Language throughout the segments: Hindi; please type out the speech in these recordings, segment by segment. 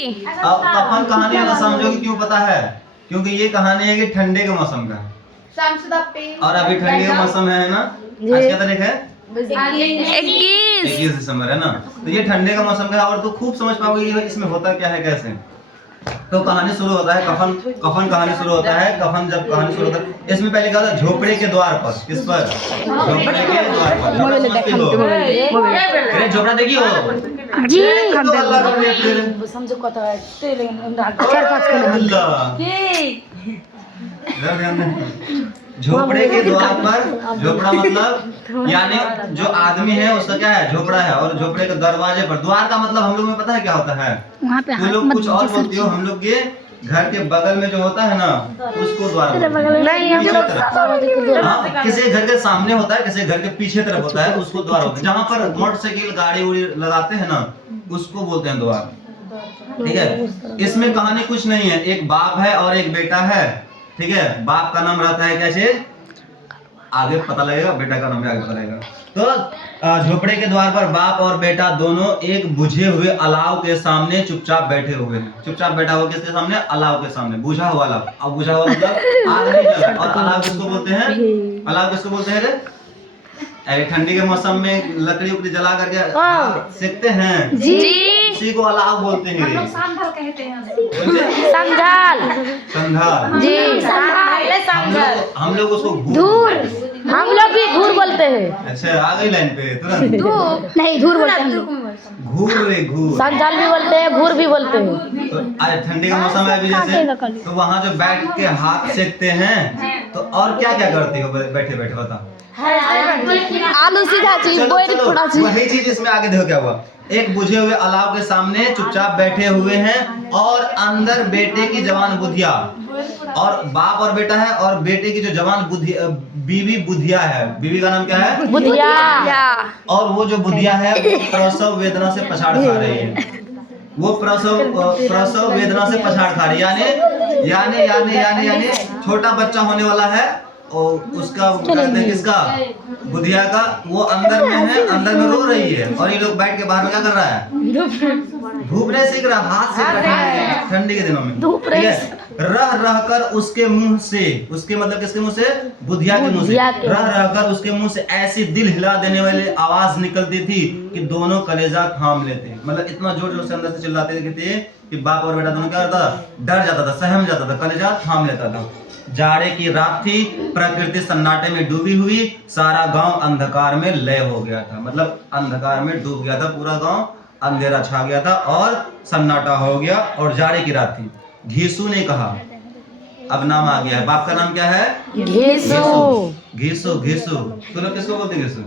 अब कफन कहानी वाला समझोगे क्यों पता है? क्योंकि ये कहानी है कि ठंडे के मौसम का है और अभी ठंडी का मौसम है ना। आज क्या तारीख है? 21 दिसंबर है ना। तो ये ठंडे का मौसम का है और तो खूब समझ पाओगे कि इसमें होता क्या है कैसे। तो कहानी शुरू होता है कफन कहानी शुरू होता है। कफन जब कहानी शुरू होता है इसमें पहले क्या होता है? झोपड़े के द्वार पर। किस पर? झोपड़े के द्वार पर। झोपड़ा देखी हो जी समझो कथा है झोपड़े के द्वार पर। झोपड़ा मतलब यानी जो आदमी है उसका क्या है? झोपड़ा है। और झोपड़े के दरवाजे पर। द्वार का मतलब हम लोग में पता है क्या होता है? तुम लोग कुछ और बोलती हो, हम लोग के घर के बगल में जो होता है ना उसको द्वार हाँ, किसी घर के सामने होता है, किसी घर के पीछे तरफ होता है उसको द्वार होता है। जहाँ पर मोटरसाइकिल गाड़ी उड़ी लगाते हैं ना उसको बोलते हैं द्वार। ठीक है। इसमें कहानी कुछ नहीं है। एक बाप है और एक बेटा है। ठीक है। बाप का नाम रहता है क्या चीज? आगे पता लगेगा। बेटा का नाम भी आगे पता लगेगा। तो झोपड़े के द्वार पर बाप और बेटा दोनों एक बुझे हुए अलाव के सामने चुपचाप बैठे हुए हैं। चुपचाप बैठा हुआ किसके सामने? अलाव के सामने। बुझा हुआ अलाव। अब बुझा हुआ मतलब आग नहीं जल रहा। और अलाव किसको बोलते हैं? अलाव किसको बोलते हैं रे? अरे ठंडी के मौसम में लकड़ी उकड़ी जला करके सेकते हैं जी उसी को अलाव बोलते हैं। संधाल कहते हैं। संधाल जी हम लोग उसको धूर, हम लोग भी घूर बोलते हैं। अच्छा आ गई लाइन पे तुरंत। नहीं घूर बोलते हैं। घूर रे घूर। संजाल भी बोलते हैं, घूर भी बोलते हैं। तो आज ठंडी का मौसम है अभी जैसे तो वहाँ जो बैठ के हाथ सेकते हैं तो और क्या क्या करती हो बैठे बैठे बता? आलू सीधा चीज वही चीज इसमें आगे देखो क्या हुआ। एक बुझे हुए अलाव के सामने चुपचाप बैठे हुए हैं और अंदर बेटे की जवान बुधिया और बाप और बेटा है और बेटे की जो जवान बीवी बुधिया है। बीवी का नाम क्या है? बुधिया। और वो जो बुधिया है वो प्रसव वेदना से पछाड़ खा रही है। वो प्रसव वेदना से पछाड़ खा रही है। यानी छोटा बच्चा होने वाला है और उसका किसका? बुधिया का। वो अंदर में है, अंदर में रो रही है और ये लोग बैठ के बाहर में क्या कर रहा है? धूप नहीं सेक रहा, हाथ सेक रहा है ठंडी के दिनों में। ठीक है। रह रह कर उसके मुंह से, उसके मतलब किसके मुंह से? बुधिया के मुंह से। रह रह कर उसके मुंह से ऐसी दिल हिला देने वाली आवाज निकलती थी कि दोनों कलेजा थाम लेते। मतलब इतना जोर जोर से अंदर से चिल्लाते थे कि बाप और बेटा दोनों क्या करता था? डर जाता था, सहम जाता था, कलेजा थाम लेता था। जाड़े की रात थी। प्रकृति सन्नाटे में डूबी हुई। सारा गांव अंधकार में लय हो गया था। मतलब अंधकार में डूब गया था पूरा गांव। अंधेरा छा गया था और सन्नाटा हो गया और जाड़े की रात थी। घीसू ने कहा, अब नाम आ गया है। बाप का नाम क्या है? घीसू। घीसू घीसू तो लोग किसको बोलते हैं? घीसू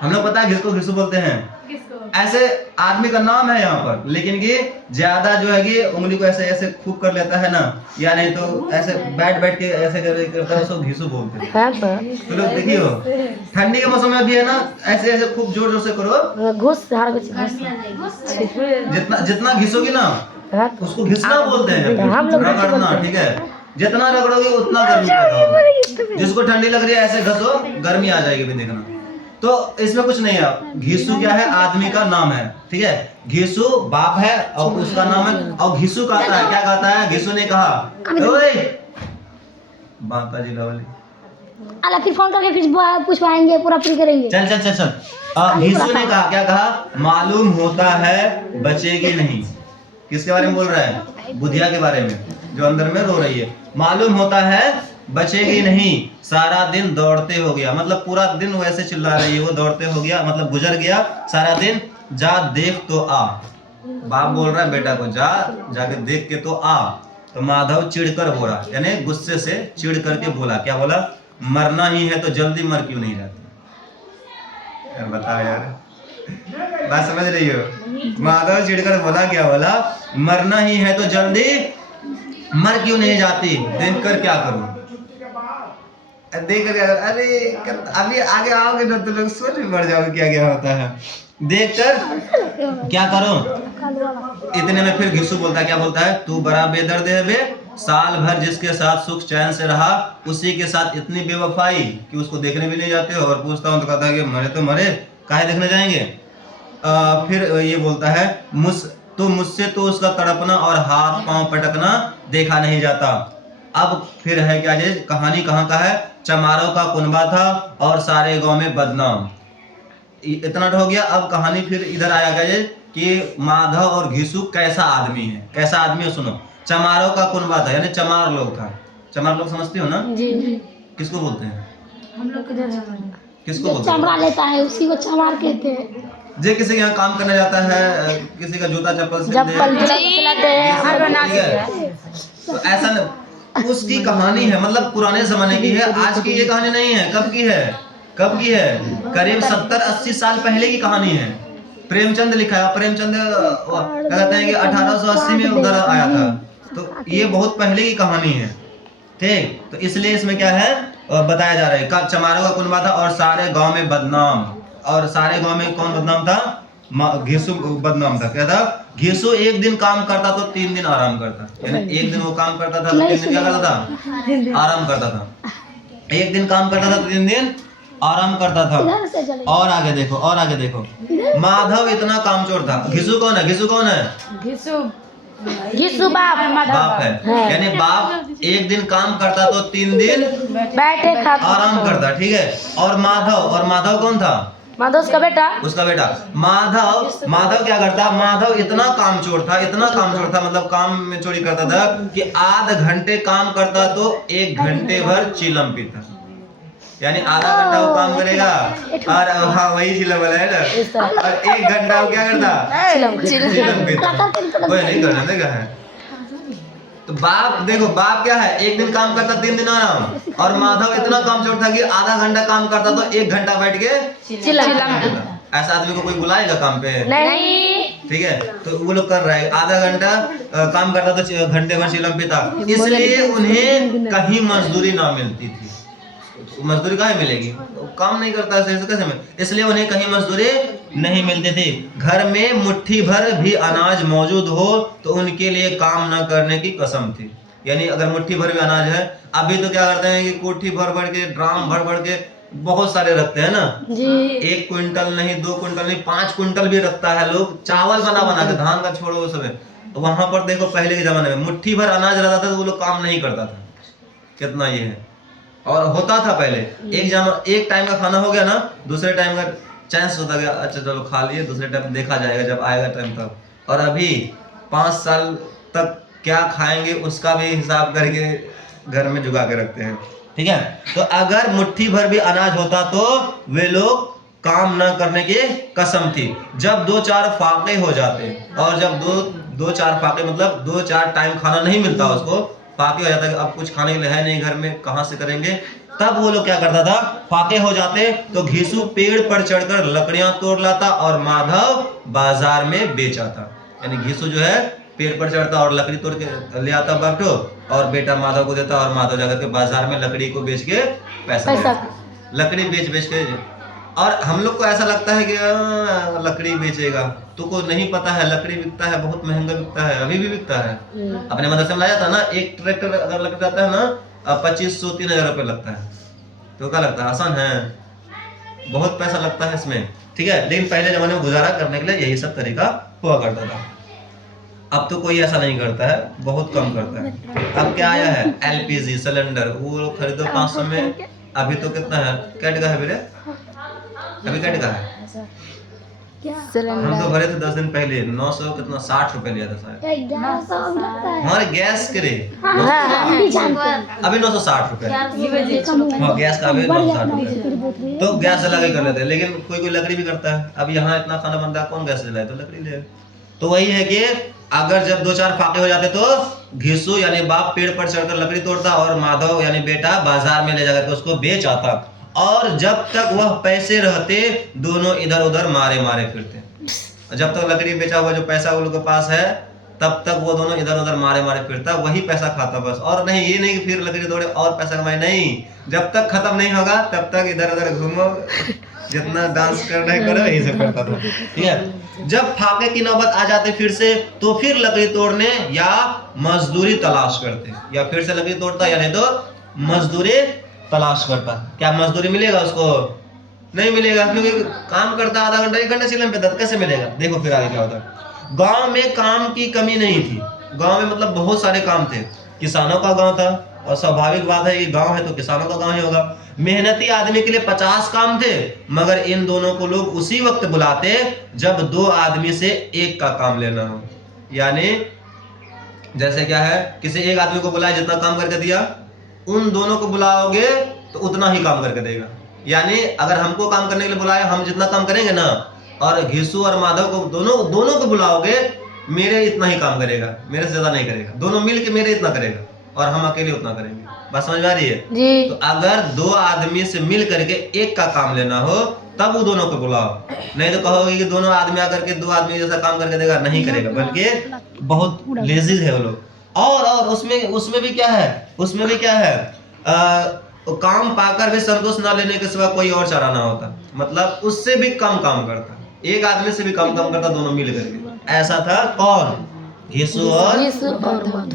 हम लोग पता है घीसू घीसू बोलते हैं। ऐसे आदमी का नाम है यहाँ पर, लेकिन कि ज्यादा जो है कि उंगली को ऐसे ऐसे खूब कर लेता है ना, या नहीं तो ऐसे बैठ बैठ के ऐसे करता है, उसको घीसू बोलते हैं। तो लोग देखियो ठंडी के मौसम में भी है ना ऐसे ऐसे खूब जोर जोर से करो। जितना घिसोगी ना उसको घिसना बोलते हैं। रगड़ना। ठीक है। जितना रगड़ोगे उतना गर्मी पैदा होगा। जिसको ठंडी लग रही है ऐसे घसो, गर्मी आ जाएगी। भी देखना। तो इसमें कुछ नहीं है। घीसू क्या है? आदमी का नाम है। ठीक है। घीसू बाप है और उसका नाम है। और घीसू कहता है, क्या कहता है? घीसू ने कहा, ओए बांका जिला वाली अला फिर फोन करके फिर पूछवाएंगे, पूरा फ्री करेंगे। चल चल चल चल। घीसू ने कहा, क्या कहा? मालूम होता है बचेगी नहीं। किसके बारे में बोल रहा है? बुधिया के बारे में, जो अंदर में रो रही है। मालूम होता है बचेगी नहीं। सारा दिन दौड़ते हो गया। मतलब पूरा दिन वैसे चिल्ला रही है, वो दौड़ते हो गया मतलब गुजर गया सारा दिन। जा देख तो आ। बाप बोल रहा है बेटा को, जा जाके देख के तो आ। तो माधव चिढ़कर बोला, यानी गुस्से से चिढ़ करके बोला। क्या बोला? मरना ही है तो जल्दी मर क्यों नहीं जाती? यार बताओ यार, बात समझ रही हो? माधव चिढ़कर बोला, क्या बोला? मरना ही है तो जल्दी मर क्यों नहीं जाती? देखकर क्या करूं? देख कर अरे अभी आगे आओगे ना तो लोग सोच में पड़ जाओगे क्या क्या होता है। देखकर क्या करो? इतने में फिर घिसू बोलता है, क्या बोलता है? तू बड़ा बेदर्द है बे। साल भर जिसके साथ सुख चैन से रहा उसी के साथ इतनी बेवफाई कि उसको देखने भी नहीं जाते हो। और पूछता हूँ तो कहता है कि मरे तो मरे, काहे देखने जाएंगे। फिर ये बोलता है, तो मुझसे तो उसका तड़पना और हाथ पांव पटकना देखा नहीं जाता। अब फिर है क्या जी, कहानी कहाँ का है? चमारों का कुनबा था और सारे गांव में बदनाम। इतना हो गया। अब कहानी फिर इधर आया गया जी कि माधव और घिसु कैसा आदमी है, कैसा आदमी है सुनो। चमारों का कुनबा था, यानी चमार लोग था। चमार लोग समझते हो ना? जी किसको बोलते हैं? हम लोग किधर जाते हैं? किसको जो बोलते हैं? चमड़ा लेता है उसी को चमार कहते हैं। जे किसी के यहाँ काम करने जाता है, किसी का जूता चप्पल सिलते हैं, ठीक है? तो ऐसा न, उसकी कहानी है, मतलब पुराने जमाने की है, आज की ये कहानी नहीं है। कब की है? कब की है? करीब 70-80 साल पहले की कहानी है। प्रेमचंद लिखा है। प्रेमचंद क्या कहते हैं कि 1880 में उधर आया था, तो ये बहुत पहले की कहानी है, ठीक। तो इसलिए इसमें क्या है बताया जा रहा है, चमारों का कुनबा था और सारे गांव में बदनाम। और सारे गांव में कौन बदनाम था? घिसु बदनाम था। क्या था? घिसु एक दिन काम करता तो 3 दिन आराम करता, यानी एक दिन वो काम करता था तो 3 दिन क्या करता था? आराम करता था। एक दिन काम करता था तो 3 दिन आराम करता था। इधर से चले। और आगे देखो, और आगे देखो। माधव इतना कामचोर था। घिसु कौन है? घिसु कौन है? घिसु बाप बाप है, यानी बाप एक दिन काम करता तो 3 दिन बैठे खाता आराम करता, ठीक है। और माधव कौन था? माधव का बेटा। उसका बेटा माधव क्या करता? माधव इतना कामचोर था, इतना कामचोर था, मतलब काम में चोरी करता था कि आध घंटे काम करता तो 1 घंटे भर चिलम पीता, यानी आधा घंटा वो काम करेगा और हाँ वही चिलम वाला है ना, और 1 घंटा वो क्या करता? चिलम पीता। वही नहीं करना देगा है। तो बाप देखो, बाप क्या है? एक दिन काम करता 3 दिन आराम। और माधव इतना कामचोर था कि आधा घंटा काम करता तो 1 घंटा बैठ के चिलम पीता। ऐसा आदमी को कोई बुलाएगा काम पे? नहीं। ठीक है, तो वो लोग कर रहे हैं। आधा घंटा काम करता तो घंटे भर चिलम पीता, इसलिए उन्हें कहीं मजदूरी ना मिलती थी। मजदूरी कहाँ मिलेगी? काम नहीं करता सही से, कैसे मिले? इसलिए उन्हें कहीं मजदूरी नहीं मिलती थी। घर में मुट्ठी भर भी अनाज मौजूद हो तो उनके लिए काम न करने की कसम थी। यानी अगर मुट्ठी भर भी अनाज है, अभी तो क्या करते हैं कि कोठी भर भर के, ड्राम भर भर के बहुत सारे रखते हैं ना जी। 1 क्विंटल नहीं, 2 क्विंटल नहीं, 5 क्विंटल भी रखता है लोग, चावल बना के। धान का छोड़ो वो सब है। तो वहां पर देखो पहले के जमाने में मुट्ठी भर अनाज रहता था तो वो लोग काम नहीं करता था। कितना ये है। और होता था पहले एक टाइम का खाना हो गया ना, दूसरे टाइम का चांस होता गया, अच्छा चलो खा लिए, दूसरे टाइम देखा जाएगा जब आएगा टाइम तब। और अभी 5 साल तक क्या खाएंगे उसका भी हिसाब करके घर में जुगा के रखते हैं, ठीक है। तो अगर मुट्ठी भर भी अनाज होता तो वे लोग काम न करने की कसम थी। जब 2-4 फाके हो जाते, और जब 2-4 फाके मतलब 2-4 टाइम खाना नहीं मिलता उसको, फाके हो जाता है, अब कुछ खाने के लिए है नहीं घर में, कहाँ से करेंगे, तब वो लोग क्या करता था? फाके हो जाते तो घिसु पेड़ पर चढ़कर लकड़ियां तोड़ लाता और माधव बाजार में बेच आता। यानी घिसु जो है पेड़ पर चढ़ता और लकड़ी तोड़ के ले आता बाटो, और बेटा माधव को देता, और माधव जाकर के बाजार में लकड़ी को बेच के पैसा लकड़ी बेच के। और हम लोग को ऐसा लगता है कि लकड़ी बेचेगा, तो को नहीं पता है लकड़ी बिकता है, बहुत महंगा बिकता है, अभी भी बिकता है। अपने मदरसे में लाया था ना, एक ट्रैक्टर अगर लग जाता है ना 2500-3000 रुपये लगता है। तो क्या लगता है? आसान है? बहुत पैसा लगता है इसमें, ठीक है। लेकिन पहले जमाने में गुजारा करने के लिए यही सब तरीका हुआ करता था। अब तो कोई ऐसा नहीं करता है, बहुत कम करता है। अब क्या आया है? LPG सिलेंडर, वो खरीदो 500 में। अभी तो कितना है? कैट का है मेरे? अभी कैट का है? हम तो भरे थे 10 दिन पहले 900 कितना 60 रुपए लिया था शायद। हमारे गैस के रे अभी 960 रुपए। हाँ गैस का अभी 960 रुपए। तो गैस जला के कर लेते हैं, लेकिन कोई लकड़ी भी करता है। अब यहाँ इतना खाना बनता है, कौन गैस जलाए? तो लकड़ी ले। तो वही है कि अगर जब 2-4 फाके हो जाते तो घिसु यानी बाप पेड़ पर चढ़कर लकड़ी तोड़ता और माधव यानी बेटा बाजार में ले जाकर के उसको बेच आता। और जब तक वह पैसे रहते दोनों इधर उधर मारे फिरते। जब तक लकड़ी बेचा हुआ जो पैसा उन लोगों के पास है तब तक वो दोनों इधर उधर मारे फिरता, वही पैसा खाता बस। और नहीं ये नहीं कि फिर लकड़ी तोड़े और पैसा कमाए, नहीं, जब तक खत्म नहीं होगा तब तक इधर उधर घूमो, जितना डांस करना है करो, यही सब करता था, ठीक है। जब फाके की नौबत आ जाते फिर से, तो फिर लकड़ी तोड़ने या मजदूरी तलाश करते, या फिर से लकड़ी तोड़ता या नहीं तो मजदूरी तलाश करता। क्या मजदूरी मिलेगा उसको? नहीं मिलेगा, क्योंकि काम करता आधा घंटा 1 घंटा चिलम पे था, कैसे मिलेगा? देखो फिर आगे क्या होता है। गांव में काम की कमी नहीं थी। गांव में मतलब बहुत सारे काम थे, किसानों का गांव था और स्वाभाविक बात है ये गांव है तो किसानों का गांव ही होगा। मेहनती आदमी के लिए 50 काम थे, मगर इन दोनों को लोग उसी वक्त बुलाते जब 2 आदमी से एक का काम लेना हो। यानी जैसे क्या है, किसी एक आदमी को बुलाए जितना काम करके दिया, उन दोनों को बुलाओगे तो उतना ही काम करके देगा। यानी अगर हमको काम करने के लिए बुलाए, हम जितना काम करेंगे ना, और घिसू और माधव को दोनों को बुलाओगे, मेरे इतना ही काम करेगा, मेरे से ज्यादा नहीं करेगा। दोनों मिल के मेरे इतना करेगा और हम अकेले उतना करेंगे। बात समझ में आ रही है जी। तो अगर 2 आदमी से मिल करके एक का काम लेना हो तब वो दोनों को बुलाओ, नहीं तो कहोगे कि दोनों आदमी आकर के 2 आदमी जैसा काम करके देगा, नहीं करेगा, बल्कि बहुत लेजी है वो लोग। और उसमें भी क्या है, काम पाकर भी संतोष ना लेने के सिवा कोई और चारा ना होता, मतलब उससे भी कम काम करता, एक आदमी से भी कम काम करता, दोनों मिल करके। ऐसा था कौन? घिसू और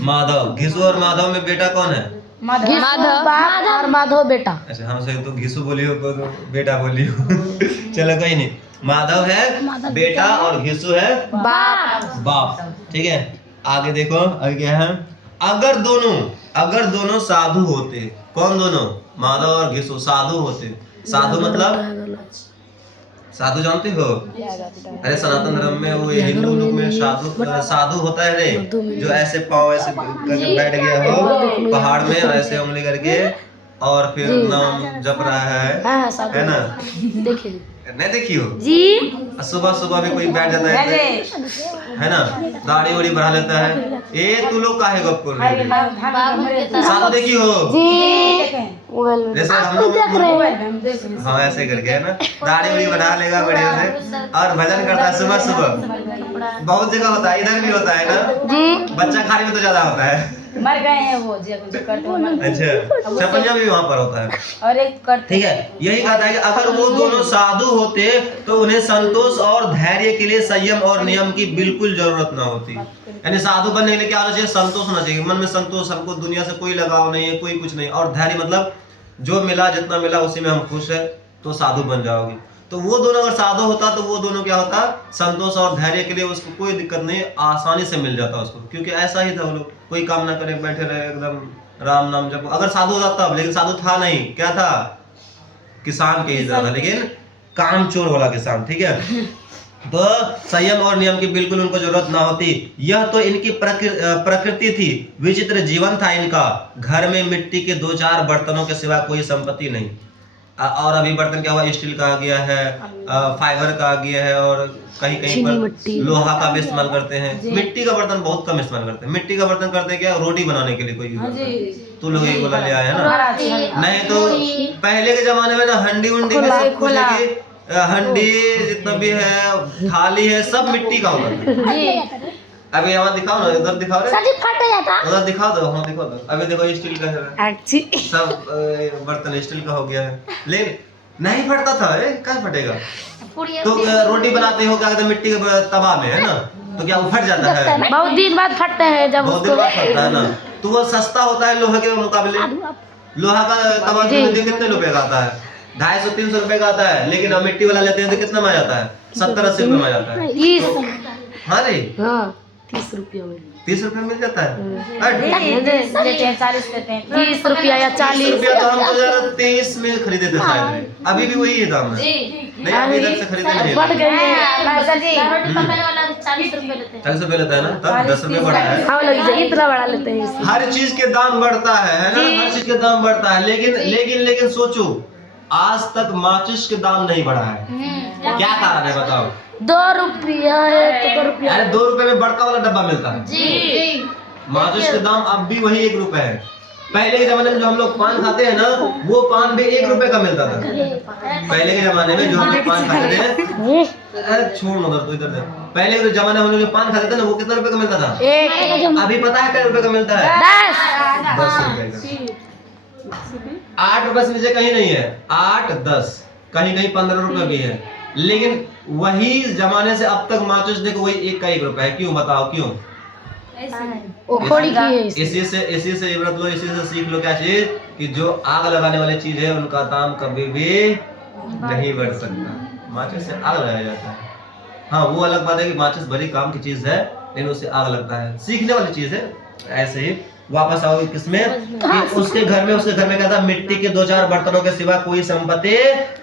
माधव। घिसू और माधव में बेटा कौन है? माधव बाप और माधव बेटा। अच्छा, हम से तो घिसू बोली हो तो बेटा बोली हो चलो कोई नहीं, माधव है बेटा और घिसू है बाप। ठीक है, आगे देखो, आगे क्या है, अगर दोनों साधु होते। कौन दोनों? माधव और घिसू साधु होते। साधु मतलब साधु जानते हो? अरे सनातन धर्म में वो हिंदू लोग में साधु होता है रे, जो ऐसे पाँव ऐसे करके बैठ गया हो पहाड़ में, ऐसे उंगली करके और फिर नाम जप रहा है ना? देखिए नहीं देखी हो जी। सुबह भी कोई बैठ जाता है ना, दाढ़ी वाड़ी बढ़ा लेता है। ए तू लोग काहे गप कर रहे हो? साधु देखी हो जैसे हम लोग, हाँ ऐसे करके है ना, दाढ़ी वाड़ी बढ़ा लेगा बढ़िया से और भजन करता है सुबह। बहुत जगह होता है, इधर भी होता है ना जी। बच्चा खाने में तो ज्यादा होता है, मर गए हैं वो जो करते हैं। अच्छा, छपनिया भी वहाँ पर होता है। और एक करते, ठीक है, यही कहता है कि अगर वो दोनों साधु होते तो उन्हें संतोष और धैर्य के लिए संयम और नियम की बिल्कुल जरूरत ना होती। यानी साधु बनने के लिए क्या होना चाहिए? संतोष होना चाहिए, मन में संतोष, हमको दुनिया से कोई लगाव नहीं है, कोई कुछ नहीं। और धैर्य मतलब जो मिला, जितना मिला उसी में हम खुश है, तो साधु बन जाओगे। तो वो दोनों अगर साधु होता तो वो दोनों क्या होता? संतोष और धैर्य के लिए उसको कोई दिक्कत नहीं, आसानी से मिल जाता उसको, क्योंकि ऐसा ही था वो लोग, कोई काम ना करे, बैठे रहे एकदम राम नाम जप। अगर साधु होता तब, लेकिन साधु था नहीं, क्या था? किसान के ही था, लेकिन काम चोर वाला किसान। ठीक है, तो संयम और नियम की बिल्कुल उनको जरूरत ना होती। यह तो इनकी प्रकृति थी, विचित्र जीवन था इनका। घर में मिट्टी के 2-4 बर्तनों के सिवा कोई संपत्ति नहीं। और अभी बर्तन क्या हुआ, स्टील का आ गया है, फाइबर का आ गया है, और कहीं कहीं पर लोहा का भी इस्तेमाल करते हैं। मिट्टी का बर्तन बहुत कम इस्तेमाल करते हैं। मिट्टी का बर्तन करते हैं क्या? रोटी बनाने के लिए कोई भी। तू लोग ये बोला ले आया ना, नहीं तो पहले के जमाने में ना हंडी उंडी में सब कुछ है कि हंडी जितना भी है, थाली है, सब मिट्टी का होगा। अभी यहाँ दिखाओ ना, इधर दिखाओ रे, फट जाता, उधर दिखा दो, हाँ दिखा दो। अभी देखो स्टील का है, सब बर्तन स्टील का हो गया है, लेकिन नहीं फटता था। क्या फटेगा? तो रोटी बनाते हो क्या मिट्टी के तवा में, है ना, तो क्या वो फट जाता है? बहुत दिन बाद फटते हैं, जब बहुत दिन बाद फटता है ना। तो वो सस्ता होता है लोहे के मुकाबले। लोहा का तवा कितने रुपए का आता है? 250-300 रुपए का आता है, लेकिन हम मिट्टी वाला लेते हैं तो कितना में आ जाता है? 70-80 रुपए में आ जाता है। हाँ रे, 30 रुपया में 30 रुपए मिल जाता है। 30 रुपया या 40 रुपया तो हम 2023 में खरीदे थे शायद, अभी भी वही है दाम है। नहीं अभी इधर से खरीदे नहीं, बढ़ गए हैं। 40 रुपए लेता है ना, तब 10 रुपए बढ़ा है। हम लोग इतना बड़ा लेते हैं। हर चीज के दाम बढ़ता है ना, हर चीज के दाम बढ़ता है, लेकिन सोचो, आज तक माचिस के दाम नहीं बढ़ा है। क्या कारण है बताओ? 2 रुपया है तो 2 रुपया। अरे 2 रुपए में बड़का वाला डब्बा मिलता है जी। माचिस के दाम अब भी वही 1 रुपए है। पहले के जमाने में जो हम लोग पान खाते हैं ना, वो पान भी 1 रुपए का मिलता था। पहले के जमाने में जो हम लोग पान खाते थे, अरे छोड़ उधर, तो इधर पहले के जमाने में हम लोग जो पान खाते थे ना, वो कितना रुपए का मिलता था? 1। अभी पता है कितने रुपए का मिलता है? 10 रुपए का। 8 रुपए से नीचे कहीं नहीं है। 8, 10, कहीं कहीं 15 रुपए भी है। लेकिन वही जमाने से अब तक माचिस देखो वही 1 का 1 रुपया है। क्यों बताओ क्यों? इसी से इबरत लो, इसी से सीख लो क्या चीज, कि जो आग लगाने वाली चीज है उनका दाम कभी भी नहीं बढ़ सकता। माचिस से आग लगाया जाता है, हाँ वो अलग बात है कि माचिस बड़ी काम की चीज है, लेकिन उससे आग लगता है, सीखने वाली चीज है। ऐसे ही वापस आओगे किसमें कि उसके घर में क्या था, मिट्टी के 2-4 बर्तनों के सिवा कोई संपत्ति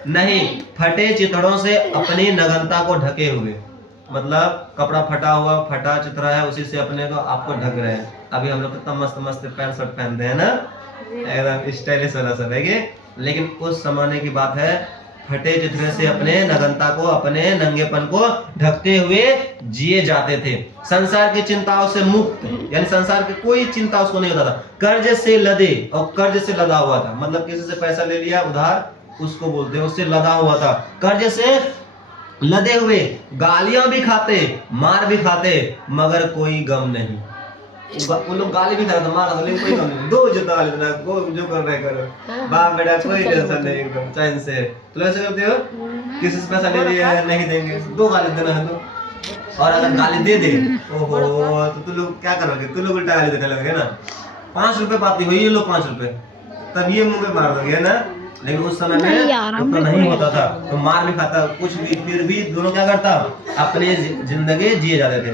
नहीं, फटे चिथड़ों से अपनी नग्नता को ढके हुए, मतलब कपड़ा फटा हुआ, फटा चिथड़ा है, उसी से अपने को आपको ढक रहे हैं। अभी हम लोग कितना मस्त मस्त पैंट शर्ट पहनते हैं ना, एकदम स्टाइलिश वाला सब है, लेकिन उस जमाने की बात है, फटे चिथड़े से अपने नग्नता को, अपने नंगेपन को ढकते हुए जिए जाते थे, संसार की चिंताओं से मुक्त, यानी संसार की कोई चिंता उसको नहीं होता था। कर्ज से लदे, और कर्ज से लदा हुआ था, मतलब किसी से पैसा ले लिया उधार, उसको बोलते हैं, उससे लदा हुआ था, कर्ज से लदे हुए, गालियां भी खाते, मार भी खाते, मगर कोई गम नहीं। वो लोग गाली भी खाते, मार खाते, लेकिन कोई गम नहीं, दो जितना गाली देना, वो जो कर रहे करो, बाप बेटा कोई टेंशन नहीं, एकदम चैन से। तो ऐसे करते हो, किसी से पैसा ले लिया नहीं देंगे, 2 गाली देना है तो, और अगर गाली दे दे, ओहो, तो तुम लोग क्या करोगे, तुम लोग उल्टा गाली देने लगोगे ना। 5 रुपए पाती हुई, ये लो 5 रुपए, तब ये मुंह पे मार दोगे ना। लेकिन उस समय में उतना नहीं होता था, तो मार भी खाता, कुछ भी, फिर भी दोनों क्या करता, अपने जिंदगी जिए जाते थे।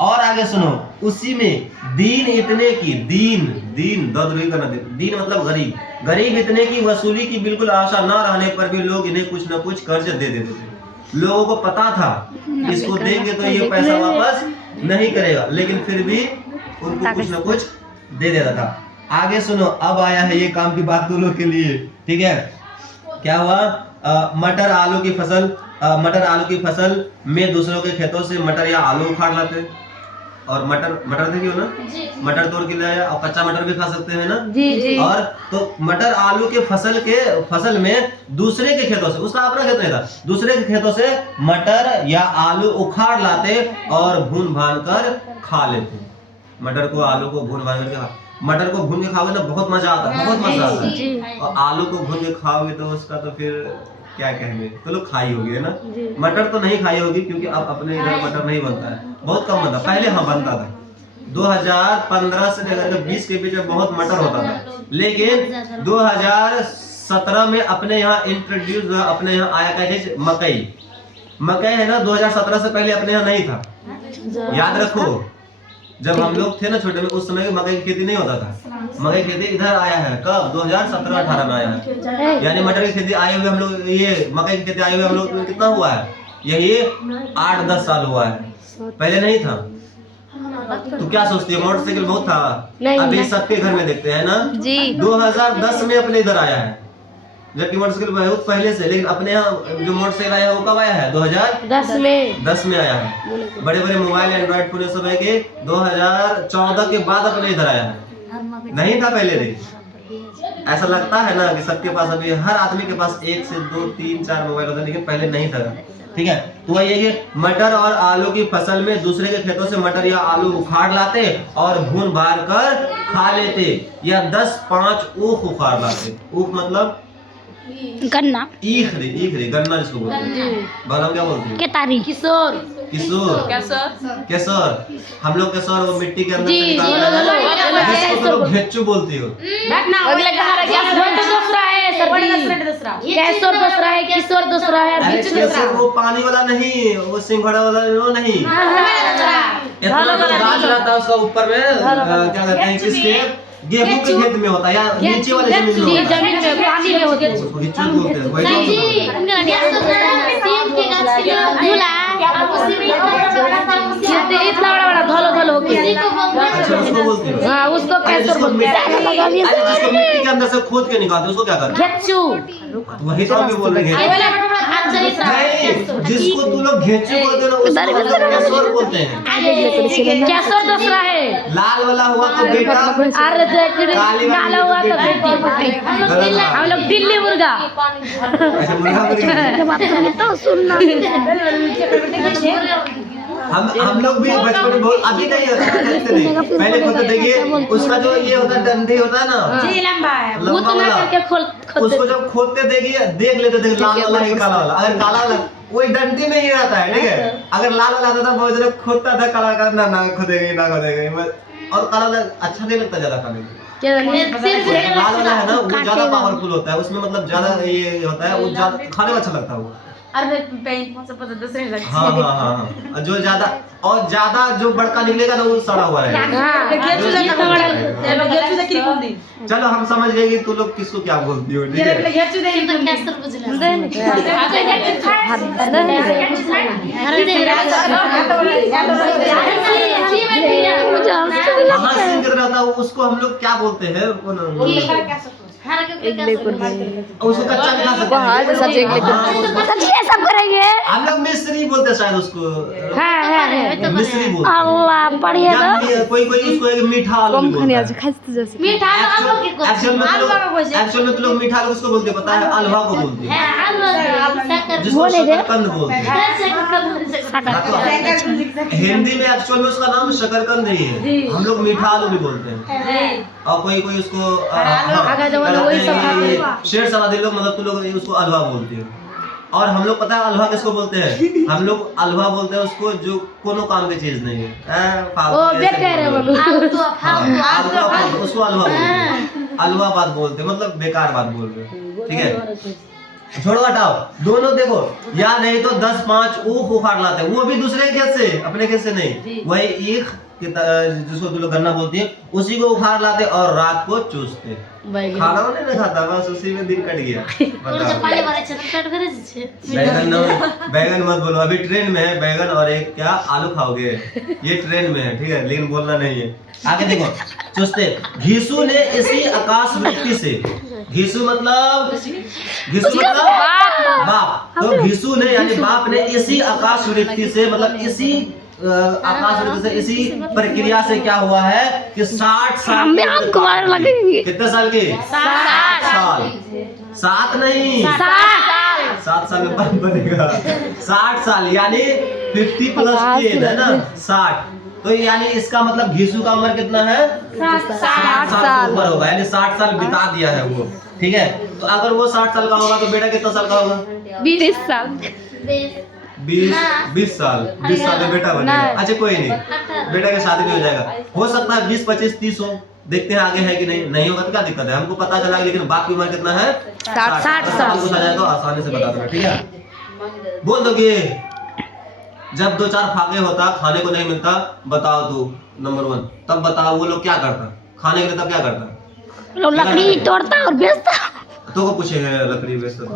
और आगे सुनो, उसी में दीन इतने की, दीन मतलब गरीब इतने की वसूली की बिल्कुल आशा न रहने पर भी लोग इन्हें कुछ न कुछ कर्ज दे देते थे। लोगों को पता था इसको देंगे तो ये पैसा वापस नहीं करेगा, लेकिन फिर भी उनको कुछ न कुछ दे देता था। आगे सुनो, अब आया है ये काम की बात तुम लोग के लिए, ठीक है। क्या हुआ, मटर आलू की फसल में दूसरों के खेतों से मटर या आलू उखाड़ लाते, और मटर देखिए ना, मटर तोड़ के लाया, और कच्चा मटर भी खा सकते हैं ना जी। और तो मटर आलू के फसल में दूसरे के खेतों से, उसका अपना खेत नहीं था, दूसरे के खेतों से मटर या आलू उखाड़ लाते और भून भान कर खा लेते। मटर को, आलू को भून भान कर, मटर को भून के खाओगे ना बहुत मजा आता है, और आलू को भून के खाओगे तो उसका तो फिर क्या कहेंगे, तो लोग खाई होगी है ना। मटर तो नहीं खाई होगी क्योंकि अब अपने इधर मटर नहीं बनता है, बहुत कम बनता, पहले हाँ बनता था, 2015 से लेकर 20 के बीच में बहुत मटर होता था, लेकिन 2017 में अपने यहाँ इंट्रोड्यूस, अपने यहाँ आया क्या चीज, मकई है ना, 2017 से पहले अपने यहाँ नहीं था। याद रखो, जब हम लोग थे ना छोटे में, उस समय मकई की खेती नहीं होता था, मकई खेती इधर आया है कब, 2017-18 में आया है, यानी मटर की खेती आए हुए हम लोग, ये मकई की खेती आए हुए हम लोग कितना हुआ है, यही 8-10 साल हुआ है, पहले नहीं था। तो क्या सोचती है, मोटरसाइकिल बहुत था, अभी सबके घर में देखते हैं ना जी। 2010 में अपने इधर आया है, जबकि मोटरसाइकिल बहुत पहले से, लेकिन अपने यहाँ जो मोटरसाइकिल आया है वो कब आया है, 2010 में आया है। बड़े बड़े मोबाइल एंड्रॉइड फोन सब है कि 2014 के बाद अपने इधर आया है, नहीं था पहले नहीं। ऐसा लगता है ना कि सबके पास, अभी हर आदमी के पास 1 से 2, 3, 4 मोबाइल होता है, लेकिन पहले नहीं था, ठीक है। तो वही है कि मटर और आलू की फसल में दूसरे के खेतों से मटर या आलू उखाड़ लाते और भून भार कर खा लेते, या 10-5 ऊख उखाड़ लाते। ऊख मतलब गन्ना, ईखरी गन्ना जिसको बोलते हैं, बालम क्या बोलते हैं, केतारी, किशोर, केसर, हम लोग केसर वो मिट्टी के अंदर से निकालते हैं, जिसको तुम लोग घेच्चू बोलती हो। केसर वो पानी वाला नहीं, वो सिंघड़ा वाला वो नहीं, इतना गाछ रहता है उसका ऊपर में, क्या कहते हैं, किसके, गेहूं के खेत में होता है, या नीचे वाले जमीन में पानी में होता है, उसको घेच्चू बोलते हैं। इतना बड़ा धोलो होके, अच्छा उसको बोलते हैं, हाँ उसको कैसे बोलते हैं, जिसको मिट्टी के अंदर से खोद के निकालते हैं उसको क्या करते हैं, घेच्चू, वही तो अभी बोल रहे हैं। नहीं, जिसको तू लोग घेच्चू बोलते हैं उसको केसर बोलते हैं। केसर दूसरा है, लाल वाला हुआ तो बेटा, काला हुआ तो बेटी, हम लोग दिल्ली मुर्गा। अच्छा मुर्गा तो सुनना, हम लोग भी बचपन में बहुत, अभी नहीं होता, पहले खोदते देखिए, उसका जो ये होता है डंडी होता है ना, लंबा वाला, उसको जब खोदते देखिए, देख लेते थे लाल वाला है काला वाला, अगर काला वाला वही डंडी में ही रहता है, ठीक है। अगर लाल वाला आता था बहुत जरा खोदता था, काला का ना खोदेगा, और काला वाला अच्छा नहीं लगता ज्यादा खाने में। लाल वाला है ना वो ज्यादा पावरफुल होता है, उसमें मतलब ज्यादा ये होता है, वो ज्यादा खाने में अच्छा लगता है वो, अरे पेन से पता दूसरे लग हाँ हाँ हाँ हाँ, जो ज्यादा और ज्यादा जो बड़का निकलेगा ना वो सड़ा हुआ है। चलो हम समझ गए कि तू लोग किसको क्या बोलती हो, ठीक है। हाँ सिंह कितना था उसको हम लोग क्या बोलते हैं वो उसको कच्चा भी खा सकते हैं। सब्जी सब करेंगे। हम लोग मिस्री बोलते हैं शायद उसको, मिस्री बोलते हैं। अल्लाह पढ़िए या कोई कोई उसको एक मीठा आलू भी बोलता है। एक्चुअल में तो लोग मीठा आलू उसको बोलते हैं, पता है, अलवा को बोलते हैं, जिसको शकरकंद बोलते हैं। हिंदी में एक्चुअल में उसका नाम शकरकंद ही है, हम लोग मीठा आलू भी बोलते हैं। और कोई कोई उसको शेर सवादी लोग मतलब तो लोग उसको अलवा बोलते हैं। और हम लोग पता है अलवा किसको बोलते हैं, हम लोग अलवा बोलते हैं उसको जो कोनो काम की चीज नहीं है, उसको अलवा बोलते हैं। अलवा बात बोलते हैं मतलब बेकार बात बोल रहे हैं, ठीक है। छोड़ो हटाओ, दोनों देखो या नहीं तो 10-5 ऊख उखाड़ लाते हैं, वो भी दूसरे खेत से, अपने खेत से नहीं, वही ईख जिसको तुम लोग गन्ना बोलती है उसी को उखाड़ लाते और रात को चूसते। खाना नहीं खाता, बस उसी में दिन कट गया। बैगन मत बोलो, अभी ट्रेन में है बैगन और एक क्या आलू खाओगे, ये ट्रेन में है, ठीक है, लेकिन बोलना नहीं है। आगे देखो चूसते। घीसू ने इसी आकाश वृत्ति से, घीसू मतलब बाप, तो घीसू ने यानी बाप ने इसी आकाश वृत्ति से मतलब इसी आकाश वृत्ति से इसी प्रक्रिया से क्या हुआ है कि 60 साल कितने साल के 60 साल, 7 नहीं 7 साल में बाप बनेगा, 60 साल यानी 50 प्लस है ना 60, तो यानी इसका मतलब घीसू का उम्र कितना है 60 साल ऊपर होगा, यानी 60 साल बिता दिया है वो, ठीक है। तो अगर वो 60 साल का होगा तो बेटा कितना साल का होगा 20 साल 20 साल में बेटा बनेगा। अच्छा कोई नहीं, बेटा की शादी भी हो जाएगा, हो सकता है 20, 25, 30 हो, देखते हैं आगे है कि नहीं होगा तो क्या दिक्कत है, हमको पता चला, लेकिन बाप की उम्र कितना है 60 साल। पूछा जाए तो आसानी से बता दूंगा, ठीक है। बोल दो कि जब 2-4 फाके होता, खाने को नहीं मिलता, बताओ तू नंबर 1, तब बताओ वो लोग क्या करता खाने के लिए, तब क्या करता, लकड़ी तोड़ता और बेचता। तो को पूछेगा लकड़ी बेचता तो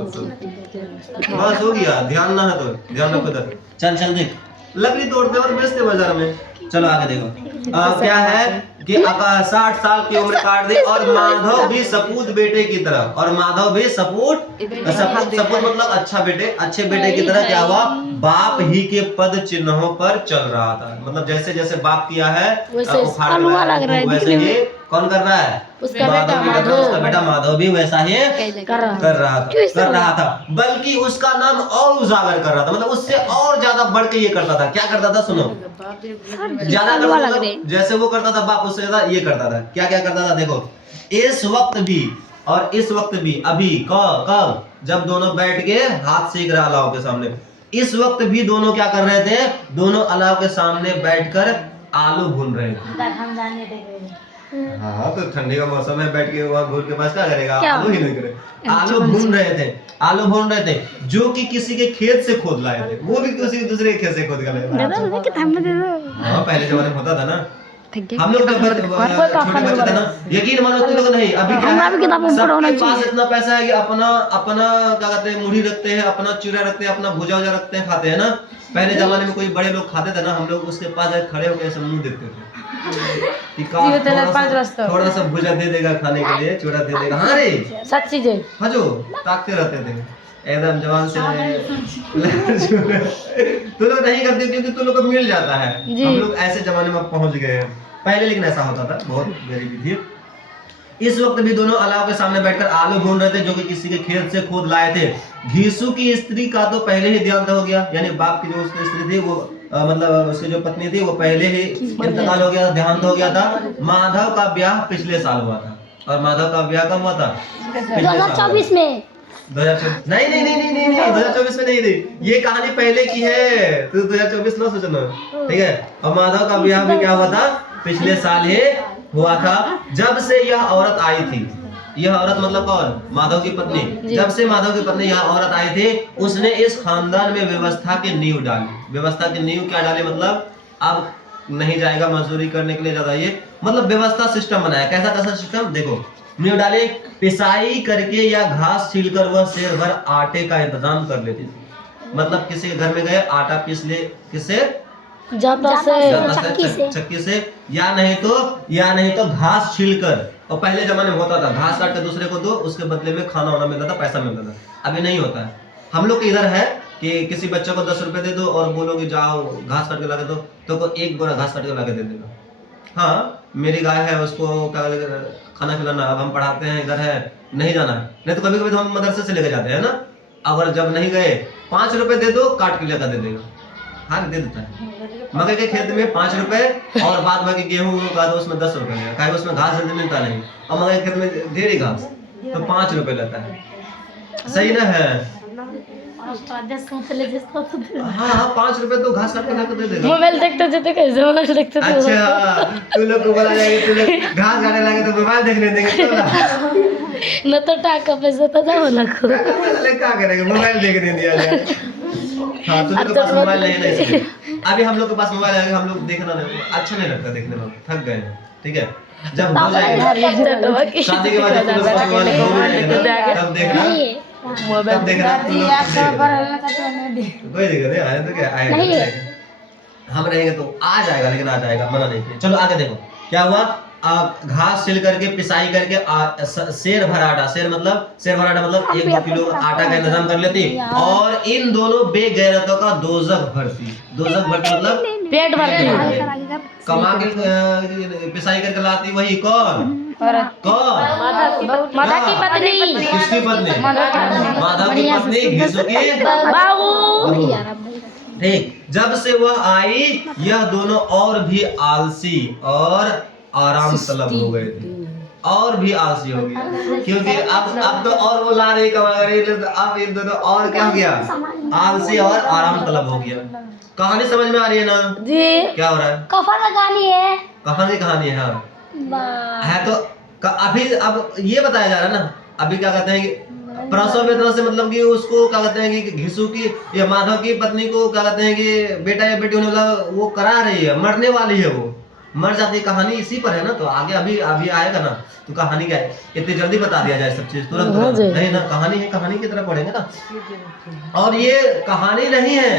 बस हो गया, ध्यान ना है तो ध्यान रखो इधर, चल देख, लकड़ी तोड़ते और बेचते बाजार में। चलो आगे देखो क्या है कि 60 साल की उम्र काट दी और माधव भी सपूत बेटे की तरह, और माधव भी सपूत मतलब अच्छा बेटे, अच्छे बेटे की तरह क्या हुआ, बाप ही के पद चिन्हों पर चल रहा था। मतलब जैसे जैसे बाप किया है वैसे ही कौन कर रहा है, उसका बेटा माधव भी वैसा ही कर रहा था, बल्कि उसका नाम और उजागर कर रहा था, मतलब उससे और ज्यादा बढ़ के ये करता था। क्या करता था सुनो, ज्यादा करता था, जैसे वो करता था बाप उससे ज्यादा ये करता था। क्या क्या करता था देखो, इस वक्त भी और इस वक्त भी, अभी कब जब दोनों बैठ के हाथ सेक रहे अलाव के सामने, इस वक्त भी दोनों क्या कर रहे थे, दोनों अलाव के सामने बैठकर आलू भून रहे थे। हाँ तो ठंडी का मौसम है, बैठ के वहाँ घूर के पास क्या करेगा, आलू ही नहीं करे, आलू भून रहे थे जो कि किसी के खेत से खोद लाए थे, वो भी किसी दूसरे के खेत से खोद कर लाए थे। हाँ पहले जमाने में होता था ना, हम लोग जब छोटे बच्चे थे ना, यकीन मानो तुम लोग नहीं, अभी क्या है सबके पास इतना पैसा है कि अपना क्या कहते हैं मुढ़ी रखते हैं, अपना चूरा रखते हैं, अपना भुजा रखते हैं, खाते हैं ना। पहले जमाने में कोई बड़े लोग खाते थे ना, हम लोग उसके पास खड़े होकर ऐसे मुंह देखते थे कि थोड़ा सा भुजा दे देगा खाने के लिए, चूड़ा दे देगा, हाँ रे सच्ची जे हाँ जो ताकते रहते थे एकदम जवान से। तो लोग नहीं करते क्योंकि तो लोग को मिल जाता है, हम लोग ऐसे जमाने में पहुंच गए हैं पहले, लेकिन ऐसा होता था, बहुत गरीबी थी। इस वक्त भी दोनों अलाव के सामने बैठकर आलू भून रहे थे जो कि किसी के खेत से खोद लाए थे। घीसू की स्त्री का तो पहले ही देहांत हो गया, यानी बाप की जो उसकी स्त्री थी वो मतलब उसकी जो पत्नी थी वो पहले ही इंतकाल हो गया, देहांत हो गया था। माधव का ब्याह पिछले साल हुआ था, और माधव का ब्याह कब हुआ था 2024 में। 2024 नहीं 2024 में नहीं थी, ये कहानी पहले की है, तो 2024 ना सोचना, ठीक है। और माधव का ब्याह भी क्या हुआ था पिछले साल ही हुआ था, जब से यह औरत आई थी, यह औरत मतलब कौन? माधव की पत्नी। जब से माधव की पत्नी यहाँ औरत आई थी, उसने इस खानदान में व्यवस्था की नींव डाली। व्यवस्था की नींव क्या डाली? मतलब अब नहीं जाएगा मजदूरी करने के लिए ज्यादा, ये मतलब व्यवस्था सिस्टम बनाया। कैसा कैसा सिस्टम? देखो, नींव डाली, पिसाई करके या घास छीलकर वह शेर भर आटे का इंतजाम कर लेती थी। मतलब किसी के घर में गए, आटा पीस ले, किससे? जाता से चक्की से, या नहीं तो घास छीलकर। और पहले जमाने में होता था घास काट के दूसरे को दो, उसके बदले में खाना वाना मिलता था, पैसा मिलता था। अभी नहीं होता है। हम लोग के इधर है कि किसी बच्चे को 10 रुपए दे दो और बोलो कि जाओ घास काट के ला के दो, तो को एक बोरा घास काट के ला के दे देगा। हाँ, मेरी गाय है, उसको क्या खाना खिलाना, अब हम पढ़ाते हैं, इधर है, नहीं जाना है, नहीं तो कभी कभी तो हम मदरसे से लेके जाते हैं ना। अगर जब नहीं गए, 5 रुपए दे दो, काट के लेकर दे देगा। हाँ, दे देता है। मकई के खेत में 5 रुपए और बाद बाकी गेहूं का तो उसमें 10 रुपए लेगा, क्या उसमें घास जल्दी मिलता नहीं, और मकई के खेत में ढेर ही घास, तो 5 रुपए लेता है। सही ना है? हाँ, 5 रुपए तो घास काट के लाकर दे देगा। मोबाइल देखते थे कैसे? मोबाइल देखते थे। अच्छा, तू लोग को बोला जाएगा, तू लोग घास काटने लगे तो मोबाइल देखने देंगे तो न तो टाका पैसा तो जाओ ना को क्या करेंगे, मोबाइल देखने दिया जाए। हाँ, तुम लोग के पास मोबाइल नहीं है ना, इसलिए अभी हम लोग के पास मोबाइल है, हम लोग देखना नहीं, अच्छा नहीं लगता देखने में, थक गए हैं। ठीक है, जब हो जाएगा शादी के बाद जब तुम लोग का मोबाइल हो जाएगा तब देखना, तब देखना कोई दिक्कत नहीं आया तो क्या आएगा, हम रहेंगे तो आ जाएगा, लेकिन आ जाएगा, मना नहीं किया। चलो आगे देखो क्या हुआ। घास छिल करके, पिसाई करके शेर भर आटा, शेर भर आटा मतलब 1-2 किलो आटा का इंतजाम कर लेती, और इन दोनों बेगैरतों का दोजख भरती। दोजख भरती मतलब पेट भरती। कमा के पिसाई करके लाती, वही कौन? कौन? माता की पत्नी। किसकी पत्नी? माधव की पत्नी, घिसू की बाबू। ठीक, जब से वह आई, यह दोनों और भी आलसी और आराम तलब हो गए थे, और भी आलसी हो गया, क्योंकि अब तो और वो ला रही कमा रही, अब इन दोनों और क्या हो गया? आलसी और आराम तलब हो गया। कहानी समझ में आ रही है ना जी? क्या हो रहा है? कफन का कहानी है। कहानी की कहानी है, हाँ है। तो अभी अब ये बताया जा रहा है ना, अभी क्या कहते हैं कि प्रसव वेदना से मतलब कि उसको क्या कहते हैं कि घिसू की या माधव की पत्नी को क्या कहते हैं कि बेटा या बेटी होने वाला, वो करा रही है, मरने वाली है, वो मर जाती है। कहानी इसी पर है ना, तो आगे अभी आएगा ना, तो कहानी क्या है, इतनी जल्दी बता दिया जाए सब चीज तुरंत नहीं ना, कहानी है, कहानी की तरह पढ़ेंगे ना। और ये कहानी नहीं है,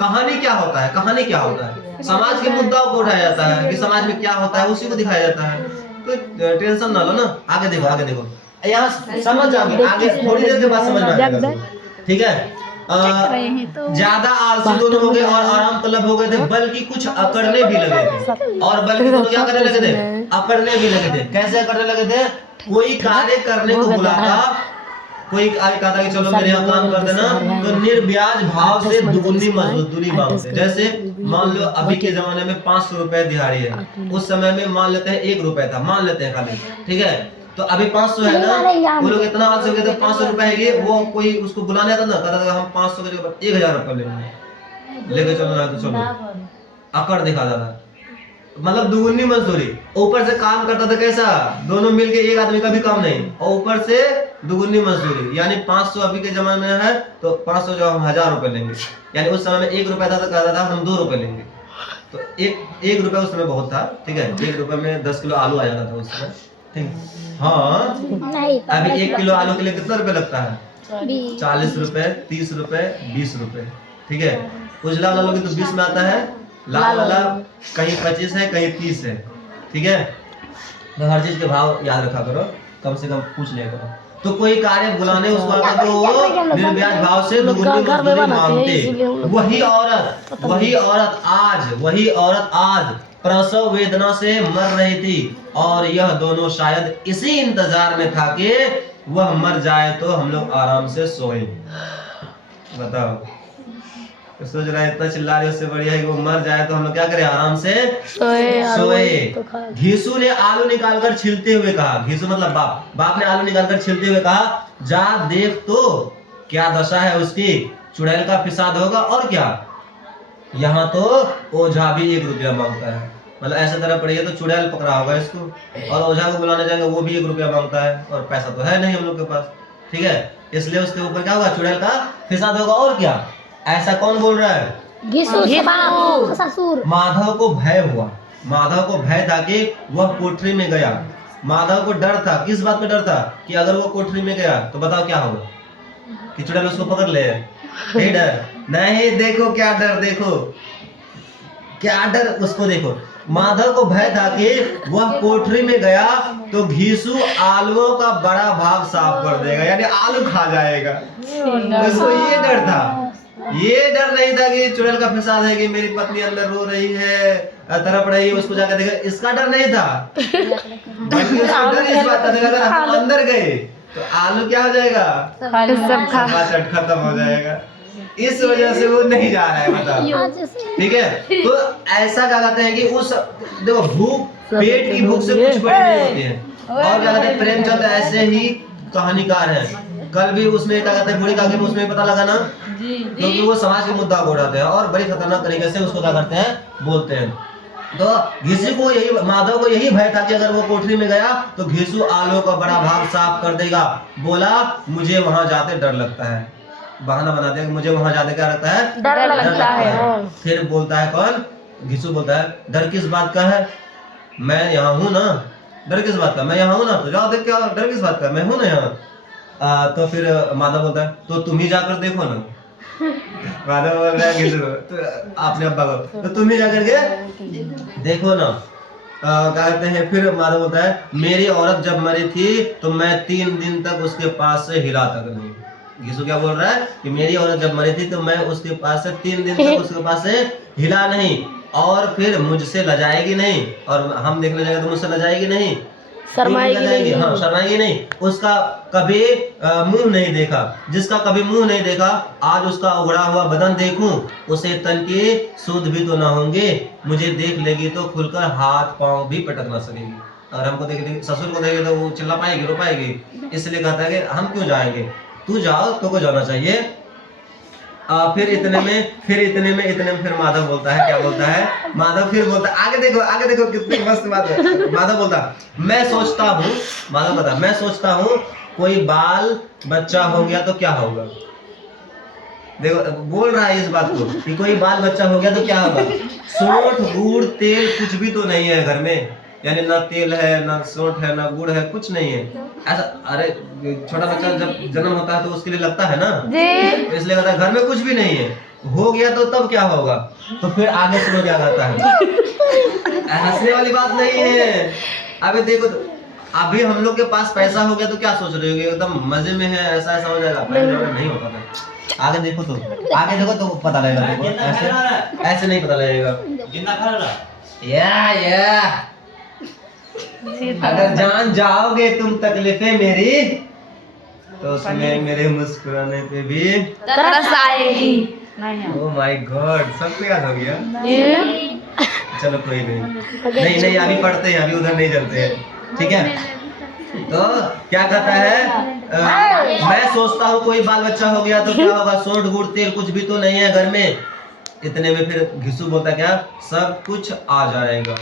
कहानी क्या होता है? कहानी क्या होता है? समाज के मुद्दाओं को उठाया जाता है कि समाज में क्या होता है, उसी को दिखाया जाता है। तो टेंशन ना लो ना, आगे देखो, आगे देखो, यहाँ समझ जाओगे, आगे थोड़ी देर के बाद समझ में आएगा। ठीक है, ज्यादा आलसी दोनों हो गए और आराम तलब हो गए थे, बल्कि कुछ अकड़ने भी लगे थे। और बल्कि दोनों क्या करने लगे थे? अकड़ने भी लगे थे। कैसे अकड़ने लगे थे? कोई कार्य करने को बुलाता, कोई कहता कि चलो मेरे यहाँ काम कर देना, तो निर्ब्याज भाव से दुगुनी मजदूरी मांगते। जैसे मान लो अभी के जमाने में 500 रुपए दिहाड़ी है, उस समय में मान लेते हैं 1 रुपए था, मान लेते हैं खाली, ठीक है, तो अभी 500 है ना, वो लोग इतना आलसी हो गए थे, 500 रुपए है, वो कोई उसको बुलाने आता ना, कहता था हम 500 के जगह 1000 रुपए लेके चलो ना, तो चलो, अकड़ दिखा था, मतलब दुगुनी मजदूरी, ऊपर से काम करता था। कैसा? दोनों मिलके, एक आदमी का भी काम नहीं, और ऊपर से दुगुनी मजदूरी, यानी 500 अभी के जमाने में है तो 500 जो हम 1000 रुपए लेंगे, यानी उस समय में 1 रुपया था तो कहता था हम 2 रुपए लेंगे, तो एक रुपया उस समय बहुत था। ठीक है, 1 रुपए में 10 किलो आलू आ जाता था उस समय। ठीक, हाँ, अभी 1 किलो आलू के लिए कितना रुपए लगता है? 40 रुपए, 30 रुपए, 20 रुपए। ठीक है, उजला वाला लोग तो 20 में आता है, लाल वाला कहीं 25 है, कहीं 30 है। ठीक है, तो हर चीज के भाव याद रखा करो, कम से कम पूछ लिया करो। तो कोई कार्य बुलाने उसको आता तो वो निर्ब्याज भाव से दुगुनी मजदूरी मांगते। वही औरत आज प्रसव वेदना से मर रही थी, और यह दोनों शायद इसी इंतजार में था कि वह मर जाए तो हम लोग आराम से सोए। बताओ, तो सोच रहा है इतना चिल्ला रही, उससे बढ़िया है कि वो मर जाए तो हम लोग क्या करें? आराम से सोए। घिसू ने आलू निकालकर छीलते हुए कहा, घिसू मतलब बाप ने आलू निकालकर छीलते हुए कहा, जा देख तो क्या दशा है उसकी, चुड़ैल का फिसाद होगा और क्या। यहाँ तो ओझा भी 1 रुपया मांगता है। मतलब ऐसे तरह पड़ी है तो चुड़ैल पकड़ा होगा इसको, और ओझा को बुलाने जाएंगे वो भी 1 रुपया मांगता है और पैसा तो है नहीं हम लोग के पास, ठीक है। इसलिए उसके ऊपर क्या होगा, चुड़ैल का फिसाद होगा। और क्या, ऐसा कौन बोल रहा है? ससुर। माधव को भय हुआ, माधव को भय था कि वह कोठरी में गया। माधव को डर था, किस बात में डर था? कि अगर वो कोठरी में गया तो बताओ क्या होगा, कि चुड़ैल उसको पकड़ ले। नहीं डर, नहीं, देखो क्या डर, देखो क्या डर उसको, देखो। माधव को भय था कि वह कोठरी में गया तो घीसू आलुओं का बड़ा भाग साफ कर देगा, यानी आलू खा जाएगा। तो उसको ये डर था, ये डर नहीं था कि चुड़ैल का फिसाद है कि मेरी पत्नी अंदर रो रही है, तड़प रही है, उसको जाकर देखा, इसका डर नहीं था। बल्कि उसका डर इस बात का था, अगर हम अंदर गए तो आलू क्या हो जाएगा, सब खत्म हो जाएगा। इस वजह से वो नहीं जा रहा है, बताओ, ठीक है। तो ऐसा क्या कहते हैं कि उस, देखो, भूख, पेट की भूख से कुछ बड़ी नहीं होती है। और क्या कहते हैं, प्रेमचंद ऐसे ही कहानीकार है। कल भी उसमें क्या कहते हैं, बूढ़ी काकी में उसमें पता लगा ना, क्योंकि वो समाज के मुद्दा को उड़ाते हैं और बड़ी खतरनाक तरीके से उसको क्या करते हैं, बोलते हैं। तो घीसू को यही, माधव को यही भय था कि अगर वो कोठरी में गया तो घीसू आलू का बड़ा भाग साफ कर देगा। बोला मुझे वहां जाते डर लगता है, बहाना बना दिया कि मुझे वहां जाते क्या लगता है, डर लगता है। फिर बोलता है कौन, घीसू बोलता है, डर किस बात का है, मैं यहाँ हूँ ना, डर किस बात का, मैं यहाँ हूँ ना, तो जाओ देख के आओ, डर किस बात का, मैं हूँ ना यहाँ। तो फिर माधव बोलता है तो तुम ही जाकर देखो ना। माधव बोल रहा है घीसू तो अपने अब्बा को, तो तुम ही जाकर के देखो ना। कहते हैं, फिर माधव बोलता है मेरी औरत जब मरी थी तो मैं 3 दिन तक उसके पास से हिला तक नहीं। घीसू क्या बोल रहा है कि मेरी औरत जब मरी थी तो मैं उसके पास से 3 दिन तक उसके पास से हिला नहीं, और फिर मुझसे लजाएगी नहीं, और हम देखने जाएंगे तो मुझसे लजाएगी नहीं, शर्माएगी नहीं, हाँ शर्माएगी नहीं। उसका कभी मुंह नहीं देखा, जिसका कभी मुंह नहीं देखा, आज उसका उगड़ा हुआ बदन देखूं, उसे तन के सूद भी तो ना होंगे, मुझे देख लेगी तो खुलकर हाथ पांव भी पटक ना सकेगी। अगर हमको देख लेगी, ससुर को देखेगी तो वो चिल्ला पाएगी, रो पाएगी। इसलिए कहता है कि हम क्यों जाएंगे, तू जाओ, तो को जाना चाहिए। फिर इतने में फिर माधव बोलता है, क्या बोलता है माधव, फिर बोलता है, आगे देखो कितनी मस्त बात है। माधव बोलता मैं सोचता हूँ, माधव बता, मैं सोचता हूँ कोई बाल बच्चा हो गया तो क्या होगा। देखो बोल रहा है इस बात को कि कोई बाल बच्चा हो गया तो क्या होगा। सोंठ गुड़ तेल कुछ भी तो नहीं है घर में, यानी ना तेल है, ना सोंठ है, ना गुड़ है, कुछ नहीं है ऐसा। अरे छोटा बच्चा जब जन्म होता है तो उसके लिए लगता है ना, तो इसलिए कहता है घर में कुछ भी नहीं है, हो गया तो तब क्या होगा। तो फिर आगे सुनो क्या कहता है, हंसने वाली बात नहीं है। अभी देखो तो, अभी हम लोग के पास पैसा हो गया तो क्या सोच रहे हो, एकदम मजे में है, ऐसा ऐसा हो जाएगा, नहीं होता था। आगे देखो तो पता लगेगा, देखो ऐसे नहीं पता लगेगा। या अगर जान जाओगे तुम तकलीफें मेरी, तो उसमें मेरे मुस्कुराने पे भी तरस आएगी। ओह माय गॉड, सबको याद हो गया। चलो कोई नहीं, अभी पढ़ते हैं, अभी उधर नहीं चलते हैं, ठीक है। तो क्या कहता है, मैं सोचता हूँ कोई बाल बच्चा हो गया तो क्या होगा, सोंठ गुड़ तेल कुछ भी तो नहीं है घर में। इतने में फिर घिसू बोलता क्या, सब कुछ आ जाएगा।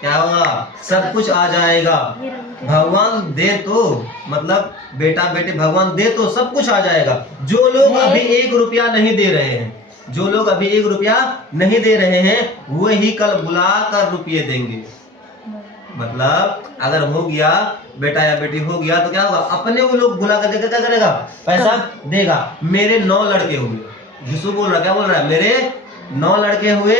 क्या होगा, सब कुछ आ जाएगा, भगवान दे तो, मतलब बेटा बेटे भगवान दे तो सब कुछ आ जाएगा। जो लोग अभी 1 रुपया नहीं दे रहे हैं, जो लोग अभी 1 रुपया नहीं दे रहे हैं, वो ही कल बुला कर रुपये देंगे। मतलब अगर हो गया बेटा या बेटी हो गया तो क्या होगा, अपने वो लोग बुला कर क्या करेगा, पैसा देगा। मेरे 9 लड़के हुए, घिसू बोल रहा, क्या बोल रहा है, मेरे 9 लड़के हुए,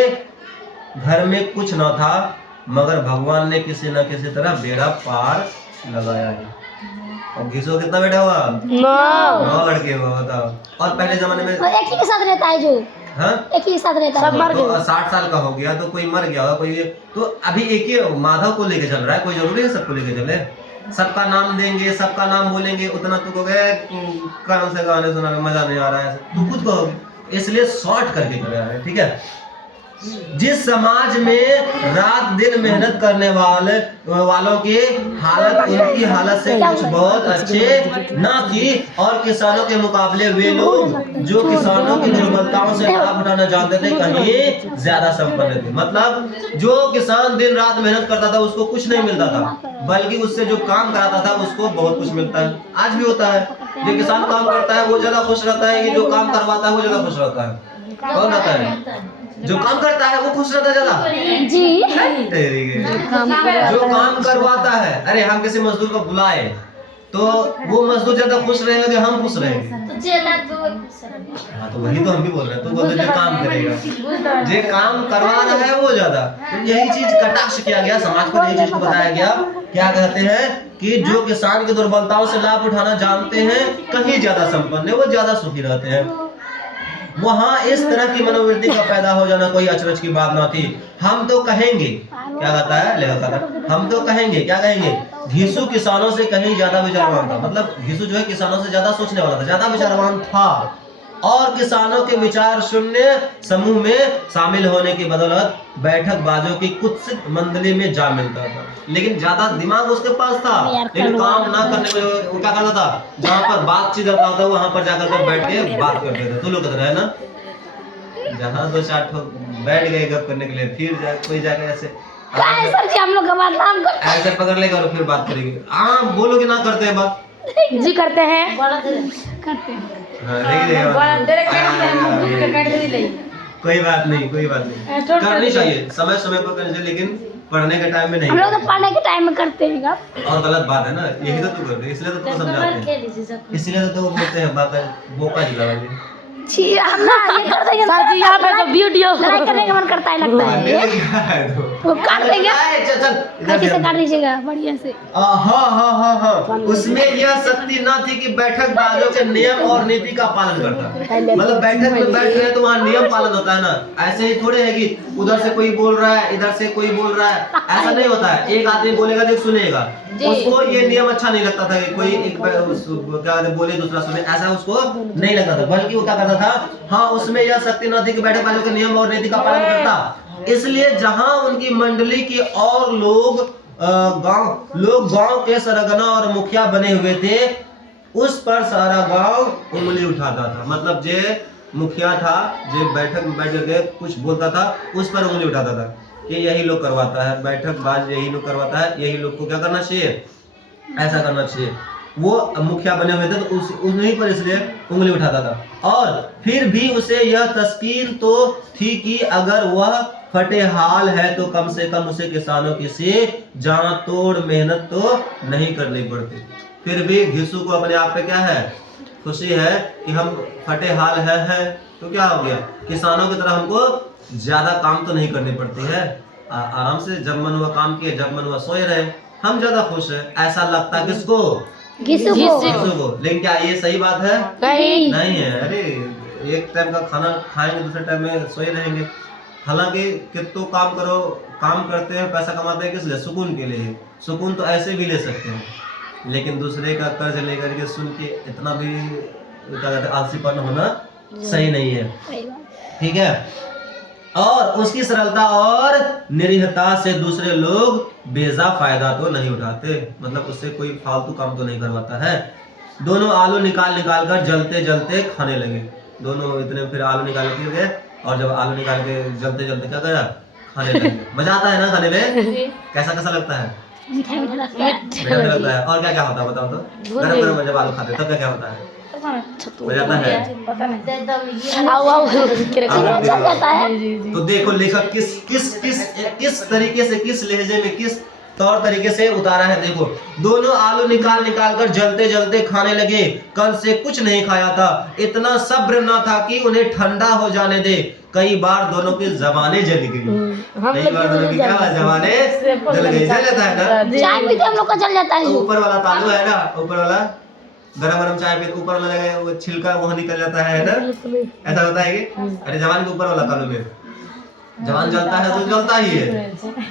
घर में कुछ न था, मगर भगवान ने किसी न किसी तरह बेड़ा पार लगाया है। और घिसू कितना बेटा हुआ, 9 लड़के हुआ, बताओ। और पहले जमाने में एक ही के साथ रहता है, जो हाँ एक ही साथ रहता है, तो 60 साल का हो गया तो कोई मर गया होगा, कोई तो अभी एक ही माधव को लेके चल रहा है, कोई जरूरी है सबको लेके चले, सबका नाम देंगे, सबका नाम बोलेंगे, उतना तू कहोगे कान से गाने सुना मजा नहीं आ रहा है, तू खुद कहोगे, इसलिए शॉर्ट करके कर रहा है, ठीक है। जिस समाज में रात दिन मेहनत करने वालों की हालत उनकी हालत से कुछ बहुत अच्छे न थी, और किसानों के मुकाबले वे लोग जो किसानों की दुर्बलताओं से लाभ उठाना जानते थे कहीं ज्यादा संपन्न थे। मतलब जो किसान दिन रात मेहनत करता था उसको कुछ नहीं मिलता था, बल्कि उससे जो काम कराता था उसको बहुत कुछ मिलता है। आज भी होता है, जो किसान काम करता है वो ज्यादा खुश रहता है कि जो काम करवाता है वो ज्यादा खुश रहता है। कौन रहता है? जो काम करता है वो खुश रहता है ज्यादा जी। जो काम करवाता है, अरे हम किसी मजदूर को बुलाए तो वो मजदूर ज्यादा खुश रहेगा कि हम खुश रहेंगे? हाँ, तो वही तो हम भी बोल रहे हैं। तो बोलते जो काम करेगा, जो काम करवा रहा है वो ज्यादा। तो यही चीज कटाक्ष किया गया, समाज को यही चीज को बताया गया। क्या कहते हैं कि जो किसान की दुर्बलताओं से लाभ उठाना जानते हैं कहीं ज्यादा संपन्न है, वो ज्यादा सुखी रहते हैं। वहाँ इस तरह की मनोवृत्ति का पैदा हो जाना कोई अचरज की बात ना थी। हम तो कहेंगे, क्या कहता है लेखक, हम तो कहेंगे, क्या कहेंगे, घिसू किसानों से कहीं ज्यादा विचारवान था। मतलब घिसू जो है किसानों से ज्यादा सोचने वाला था, ज्यादा विचारवान था, और किसानों के विचार शून्य समूह में शामिल होने की बदौलत बैठक बाजों की कुत्सित मंडली में जा मिलता था। लेकिन ज्यादा दिमाग उसके पास था, लेकिन काम ना करने में वो क्या करता था, जहाँ पर बातचीत करता था वहां पर जाकर के बैठ के बात करते थे। तो लोग कहते हैं ना, जहाँ दो चार ठो बैठ गए गप करने के लिए, फिर कोई जाके ऐसे सर जी हम लोग का बात नाम ऐसे पकड़ लेगा और फिर बात करेंगे। हाँ, बोलोगे ना करते हैं बात जी करते हैं कोई बात नहीं, कोई बात नहीं, करनी चाहिए समय समय पर करनी चाहिए, लेकिन पढ़ने के टाइम में नहीं। हम लोग तो पढ़ने के टाइम में करते हैं। और गलत बात है ना, यही तो तू कर रही है, इसलिए तो तुम समझाते हैं, इसलिए तो तुम बोलते हैं बोका जिला वाली। हम ना ये कर देंगे सर जी, यहाँ पे तो वीडियो लड़ाई करने का मन करता है, लगता है वो काट देंगे। कैसे काट दीजिएगा बढ़िया से। हाँ, उसमें यह शक्ति न थी कि बैठक बाजों के नियम और नीति का पालन करता। मतलब बैठक में बैठ रहे तो वहाँ नियम पालन होता है ना, ऐसे ही थोड़े है कि उधर से कोई बोल रहा है, इधर से कोई बोल रहा है, ऐसा नहीं होता है। एक आदमी बोलेगा तो सुनेगा, उसको ये नियम अच्छा नहीं लगता था कि कोई एक क्या बोले दूसरा सुने, ऐसा उसको नहीं लगता था, बल्कि वो क्या करता था, हाँ उसमें यह शक्ति न थी कि बैठक वालों के नियम और नीति का पालन करता। इसलिए जहां उनकी मंडली के और लोग गांव के सरगना और मुखिया बने हुए थे, उस पर सारा गांव उंगली उठाता था। मतलब जे मुखिया था, जो बैठक में बैठ करके कुछ बोलता था, उस पर उंगली उठाता था कि यही लोग करवाता है, बैठक बाज यही लोग करवाता है, यही लोग को क्या करना चाहिए, ऐसा करना चाहिए। वो मुखिया बने हुए थे तो उन्हीं पर इसलिए उंगली उठाता था। और फिर भी उसे यह तस्कीन तो थी कि अगर वह फटेहाल है तो कम से कम उसे किसानों की से जान तोड़ मेहनत तो नहीं करनी पड़ती। फिर भी घिसू को अपने आप पे क्या है, खुशी है कि हम फटेहाल है तो क्या हो गया, किसानों की तरह हमको ज्यादा काम तो नहीं करनी पड़ती है, आराम से जब मन हुआ काम किए, जब मन हुआ सोए रहे, हम ज्यादा खुश है। ऐसा लगता किसको, घिसू को। लेकिन क्या ये सही बात है? नहीं है। अरे एक टाइम का खाना खाएंगे, दूसरे टाइम में सोए रहेंगे। हालांकि कितना काम करो, काम करते हैं, पैसा कमाते हैं किस लिए, सुकून के लिए। सुकून तो ऐसे भी ले सकते हैं, लेकिन दूसरे का कर्ज लेकर के सुन के इतना भी क्या कहते हैं आलसीपन होना सही नहीं है, ठीक है। और उसकी सरलता और निरीहता से दूसरे लोग बेजा फायदा तो नहीं उठाते, मतलब उससे कोई फालतू काम तो नहीं करवाता है। दोनों आलू निकाल कर जलते जलते खाने लगे। दोनों इतने फिर आलू निकाल के गए, और जब आलू निकाल के जलते जलते क्या करा, खाने लगे। मजा आता है ना खाने में, कैसा लगता है, मीठा लगता है। और क्या क्या होता है बताओ तो, गरम गरम जब आलू खाते तब क्या क्या होता है, मजा आता है। तो देखो लेखक किस तरीके से, किस लहजे में, किस तौर तरीके से उतारा है। देखो, दोनों आलू निकाल कर जलते जलते खाने लगे। कल से कुछ नहीं खाया था, इतना सब्र न था कि उन्हें ठंडा हो जाने दे। कई बार दोनों की जबानें जल गई, कई बार दोनों की क्या जबानें जल गई। जल जाता है ना, चाय भी हम लोग का जल जाता है। ऊपर वाला तालू है ना, ऊपर वाला गरम चाय पे ऊपर वाला लगा, वो छिलका वहाँ निकल जाता है ना, ऐसा होता है कि अरे जवान के ऊपर वाला तालू में जवान जलता है तो जलता ही है,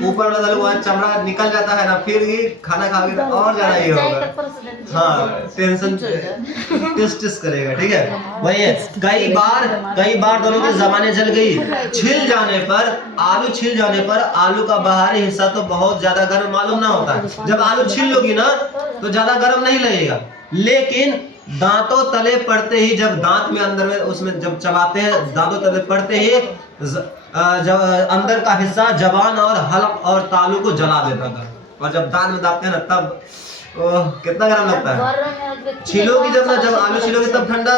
ऊपर वाला दाल वहाँ चमड़ा निकल जाता है ना, फिर ये खाना खाओगे तो और ज्यादा ये होगा। हाँ, टेंशन टेस्ट करेगा, ठीक है। वही है, कई बार दोनों की जबानें जल गई। छिल जाने पर आलू का बाहरी हिस्सा तो बहुत ज्यादा गर्म मालूम ना होता है। जब आलू छील लोगी ना तो ज्यादा गर्म नहीं लगेगा, लेकिन दांतों तले पड़ते ही, जब दांत में अंदर में उसमें जब चबाते हैं, दांतों तले पड़ते ही जब अंदर का हिस्सा जबान और हलक और तालू को जला देता था। और जब दांत में दाबते हैं ना तब कितना गर्म लगता है। छीलोगी जब आलू छीलोगी तब ठंडा,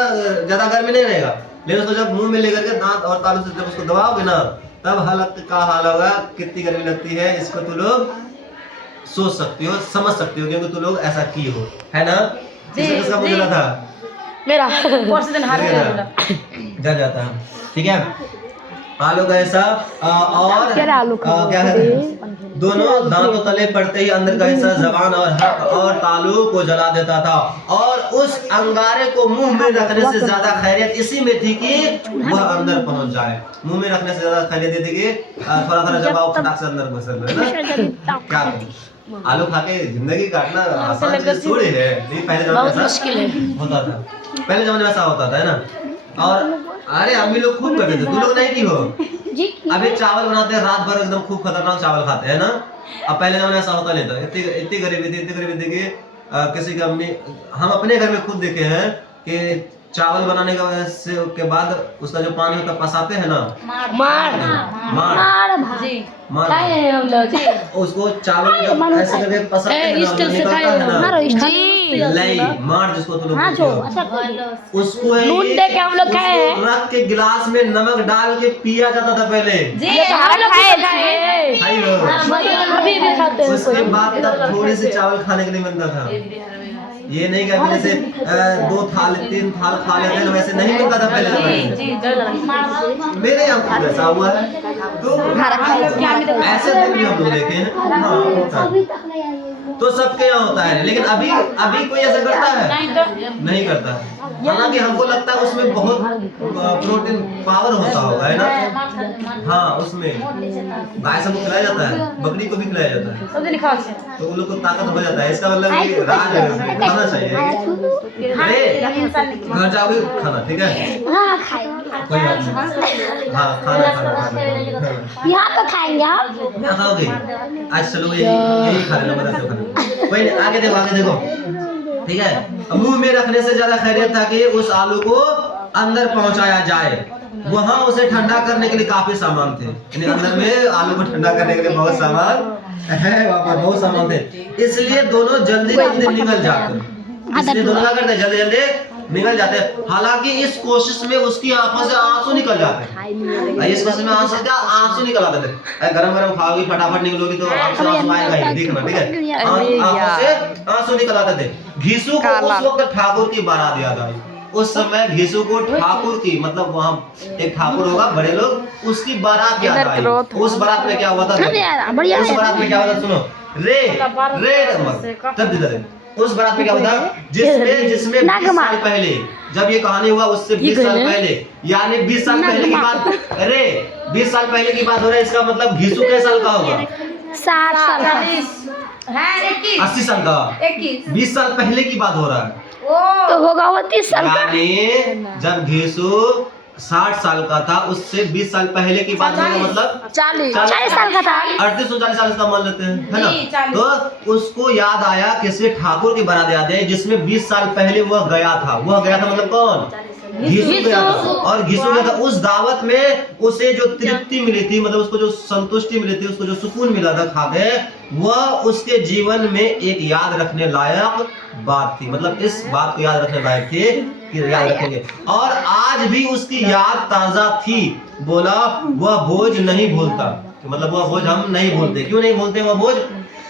ज्यादा गर्मी नहीं रहेगा, लेकिन उसको जब मुंह में लेकर के दांत और तालू से जब उसको दबाओगे ना तब हलक का हाल होगा, कितनी गर्मी लगती है। इसको तू लोग सोच सकती हो, समझ सकती हो, क्योंकि तू लोग ऐसा की हो, है ना। किसका बोला था मेरा जल जाता है, ठीक है। आलू का हिस्सा और क्या है, दोनों दांतों तले पड़ते ही अंदर का हिस्सा जबान और तालू को जला देता था। और उस अंगारे को मुंह में रखने से ज्यादा खैरियत इसी में थी कि वह अंदर पहुंच जाए। मुंह में रखने से ज्यादा खैरियत ये थी कि थोड़ा थोड़ा जब आओ फटाक से अंदर घुसल ना। क्या आलू खा के जिंदगी काटना आसान चीज थोड़ी है, नहीं पहले जमाने में मुश्किल होता था, पहले जमाने में ऐसा होता था, है ना। और अरे अम्मी लोग खूब करते थे, तू लोग नहीं की हो। अभी चावल बनाते हैं रात भर, एकदम खूब खतरनाक चावल खाते हैं ना। अब पहले जमाने में ऐसा होता नहीं था। इतनी गरीबी थी कि किसी की अम्मी, हम अपने घर में खुद देखे हैं कि चावल बनाने के बाद उसका जो पानी होता पसाते हैं ना, मार उसको चावल जब ऐसे करके पसाते हैं ना, निकलता है ना लई मार, जिसको तुम लोग उसको रख के गिलास में नमक डाल के पिया जाता था पहले। उसके बाद तब थोड़ी सी चावल खाने के लिए मिलता था। ये नहीं कि जैसे 2 थाल 3 थाल खा लेते हैं, वैसे नहीं मिलता था पहले जमाने। मेरे यहाँ खुद ऐसा हुआ है, तो ऐसे भी हम लोग देखे हैं। हाँ, होता है तो सबके यहाँ होता है, लेकिन अभी कोई ऐसा करता है नहीं करता है। हालांकि हमको लगता है उसमें बहुत प्रोटीन पावर होता होगा, है ना। हाँ, उसमें गाय सबको खिलाया जाता है, बकरी को भी खिलाया जाता है, तो उन लोग को ताकत हो जाता है। इसका मतलब ये राज है, खाना चाहिए। अरे घर जाओगे खाना, ठीक है, कोई बात नहीं। हाँ, खाना यहाँ तो खाएंगे आप, क्या खाओगे आज? चलो यही खा लेना, बता दो। वही आगे देखो, ठीक है। मुंह में रखने से ज्यादा खैरियत था कि उस आलू को अंदर पहुंचाया जाए। वहां उसे ठंडा करने के लिए काफी सामान थे, यानी अंदर में आलू को ठंडा करने के लिए बहुत सामान है, वहाँ पर बहुत सामान थे। इसलिए दोनों जल्दी निकल जाते, इसलिए दोनों क्या करते जल्दी निकल जाते। हालांकि इस कोशिश में उसकी आंखों से आंसू निकल जाते हैं, इस कोशिश में आंसू निकल आते थे। गरम खाओगी फटाफट निकलोगी तो आंसू आएगा ही, देखना, ठीक है। आंखों से आंसू निकल आते थे। घीसू को उस वक्त ठाकुर की बारात याद आई। उस समय घीसू को ठाकुर की, मतलब वहाँ एक ठाकुर होगा, बड़े लोग, उसकी बारात याद आई। उस बारात में क्या हुआ था, उस बारात में क्या हुआ था, सुनो। उस बारात में क्या हुआ था, जिसमें 20 साल पहले, जब ये कहानी हुआ उससे 20 साल पहले, यानी 20 साल पहले की बात। अरे 20 साल पहले की बात हो रहा है, इसका मतलब घीसू कितने साल का होगा? 60 साल का, 80 साल का, 20 साल पहले की बात हो रहा है, तो होगा वो 30 साल का। यानी जब घीसू 60 साल का था, उससे 20 साल पहले की बात होगा, मतलब 40 साल का था। 38-39 साल का मान लेते हैं, है ना। तो उसको याद आया, किसी ठाकुर की बारात याद है जिसमें 20 साल पहले वह गया था मतलब कौन? घीसू गया था। और घीसू गया था, उस दावत में उसे जो तृप्ति मिली थी, मतलब उसको जो संतुष्टि मिली थी, उसको जो सुकून मिला था खा के, वह उसके जीवन में एक याद रखने लायक बात थी। मतलब इस बात को याद रखने लायक थी कि याद रखेंगे, और आज भी उसकी याद ताजा थी। बोला वह बोझ नहीं भूलता, मतलब वह बोझ हम नहीं भूलते। क्यों नहीं भूलते वह बोझ?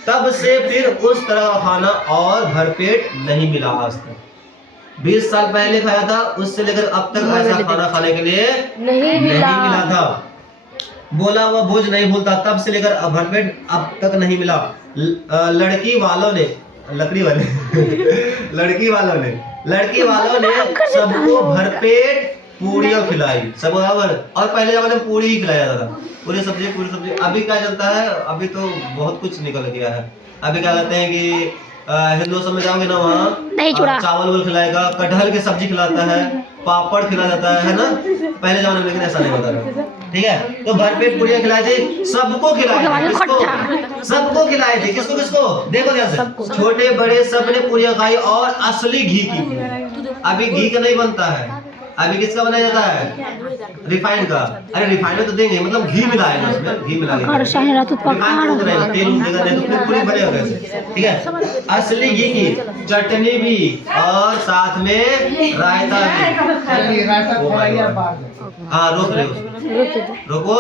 तब से फिर उस तरह का खाना और भरपेट नहीं मिला आज तक। 20 साल पहले खाया था, उससे लेकर अब तक ऐसा खाना खाने के लिए नहीं मिला था। बोला वह बोझ नहीं भूलता, तब से लेकर भरपेट अब तक नहीं मिला। लड़की वालों ने सबको भरपेट पूड़ियाँ खिलाई सब बराबर। और पहले जमाने में पूड़ी ही खिलाया जाता था, पूरी सब्जी। अभी क्या चलता है, अभी तो बहुत कुछ निकल गया है। अभी क्या कहते हैं कि हिंदू सब में जाओगे ना, वहाँ चावल खिलाएगा, कटहल की सब्जी खिलाता है, पापड़ खिला जाता है ना। पहले जमाने में लेकिन ऐसा नहीं होता था, ठीक है। तो भरपेट पूड़ियाँ खिलाए थे, सबको खिलाए थे। किसको? सबको खिलाए थे। किसको किसको? देखो ध्यान से, छोटे बड़े सबने पूड़ियाँ खाई, और असली घी की। अभी घी का नहीं बनता है, अभी किसका बनाया जाता है? रिफाइंड का। अरे रिफाइंड में तो देंगे, मतलब घी मिला है ना उसमें, घी मिला के तेल जगह नहीं तो फिर पूरी बनेगा कैसे, ठीक है। असली घी की चटनी भी, और साथ में रायता भी। हाँ रोक रहे हो, रोको।